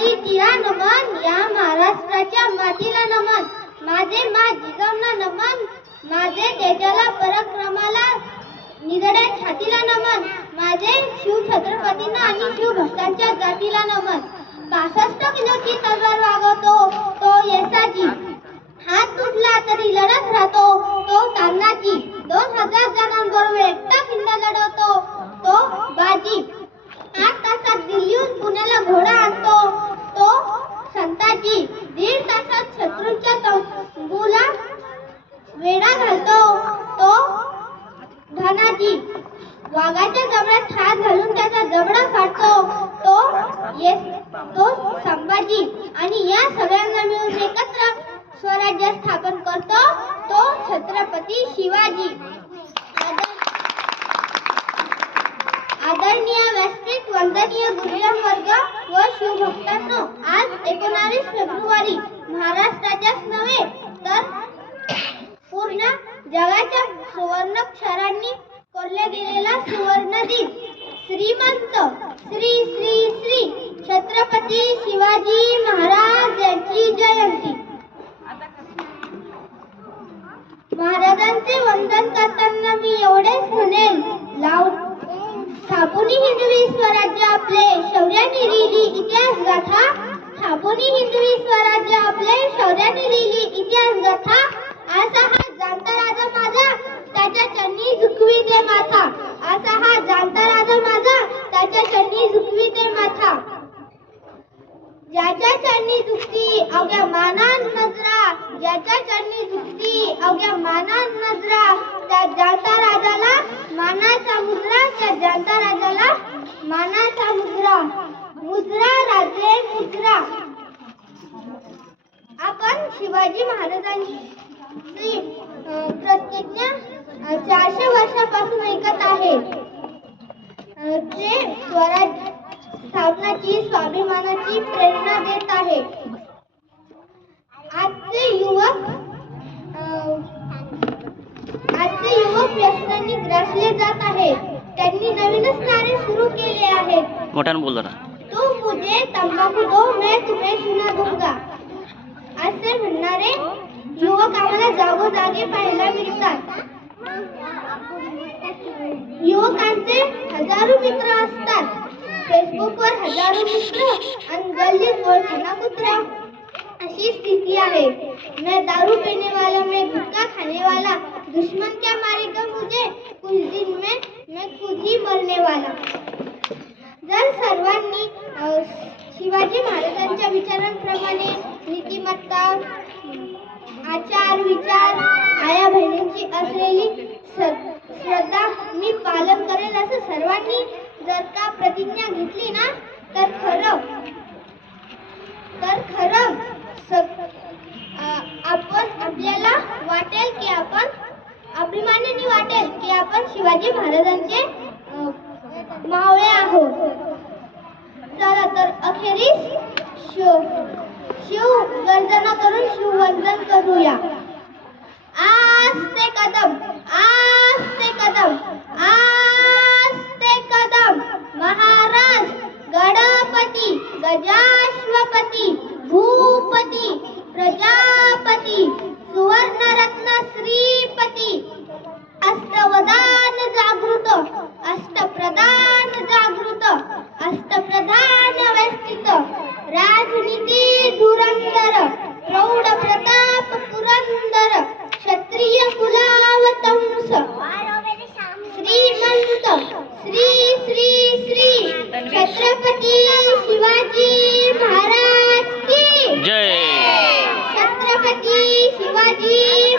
आई तिला नमन, या महाराष्ट्राच्या मातीला नमन, माझे मा जिजाऊंना नमन, माझे तेजाला पराक्रमाला निगड्या छातीला नमन, माझे शिव छत्रपतींना आणि शिवभक्तांच्या जातीला नमन. 65 किलोची तलवार वागवतो तो येसाजी, हात तुटला तरी लढत राहतो तो तान्हाजी, 2000 जणांबरोबर एकटा खिंडा लढवतो तो बाजी, 8 तासात दिल्लीहून पुण्याला घोडा आणतो तो संताजी, 1.5 तासात शत्रूंच्या तंबूला वेढा घालतो तो धनाजी, वाघाच्या जबड्यात हात घालून त्याचा जबडा काढतो तो संभाजी, आणि या सगळ्यांना मिळून एकत्र स्वराज्य स्थापन करतो तो छत्रपती शिवाजी. आदरणीय व्यासपीठ, वंदनीय गुरुजन वर्ग व शिवभक्तांनो, आज 19 फेब्रुवारी महाराष्ट्राच्याच नव्हे तर पूर्ण जगाच्या सुवर्णाक्षरांनी कोरला गेलेला सुवर्ण दिन, श्रीमंत श्री श्री श्री छत्रपती शिवाजी महाराज यांची जयंती. महाराजांचे वंदन करताना मी एवढेच म्हणेन, स्थापुनी हिंदवी स्वराज्य आपले, शौर्याने लिहिली इतिहास गाथा, स्थापुनी हिंदवी स्वराज्य आपले, शौर्याने लिहिली इतिहास गाथा, असा हा जाणता राजा माझा त्याच्या चरणी झुकवी दे माथा, असा हा जाणता राजा माझा त्याच्या चरणी झुकवी दे माथा, ज्याच्या चरणी झुकती अवघ्या मानान नजरा, ज्याच्या चरणी झुकती अवघ्या मानान नजरा, त्या जाणता राजाला मानाचा मुद्रा, त्या जाणता राजाला मानाचा मुद्रा, मुद्रा राजे मुद्रा. आपण शिवाजी महाराजांची प्रतिज्ञा 400 वर्षापासून ऐकत आहे. ते स्वराज्य स्थापनाची, स्वाभिमानाची प्रेरणा देत आहे. आजचे युवक व्यसनांनी ग्रासले जात आहेत. त्यांनी नवीनच नारे सुरू केले आहेत. मोठ्याने बोल जरा. तू मुझे तंबाखू दो, मैं तुम्हें चुना दूंगा, असे म्हणणारे युवक आम्हाला जागोजागी पाहायला मिळतात. युवकांचे हजारो मित्र असतात. फेसबुकवर हजारो मित्र आणि गल्लीत ओळखीचा कुत्रा, अशी स्थिती आहे. मैं दारू पीने वाला, मैं गुटखा खाने वाला, दुश्मन क्या मारेगा मुझे, कुछ दिन में मैं खुद ही मरने वाला. जर सर्वांनी शिवाजी महाराजांच्या विचारांप्रमाणे नीतिमत्ता, आचार विचार, आया बहिणींची असलेली श्रद्धा मी पालन करेल असं सर्वांनी जर का प्रतिज्ञा घेतली ना, तर खरं आपल्याला वाटेल की आपण अभिमानाने वाटेल की आपण शिवाजी महाराजांचे मावळे आहोत. चला तर अखेरीस शिव गर्जना करून शिववंदन करूया. आस्ते कदम, आस्ते कदम, आस्ते कदम, महाराज गणपती, गजाश्वपती, भूपती, प्रजापती, सुवर्णरत्न श्रीपती, अष्टवदान जागृत, अष्टप्रधान जागृत, अष्टप्रधान व्यस्थित, राजनीती धुरंधर, प्रौढ प्रताप पुरंदर, क्षत्रिय कुलावतंस, श्रीमंत श्री श्री श्री छत्रपती शिवाजी महाराज की जय. छत्रपती शिवाजी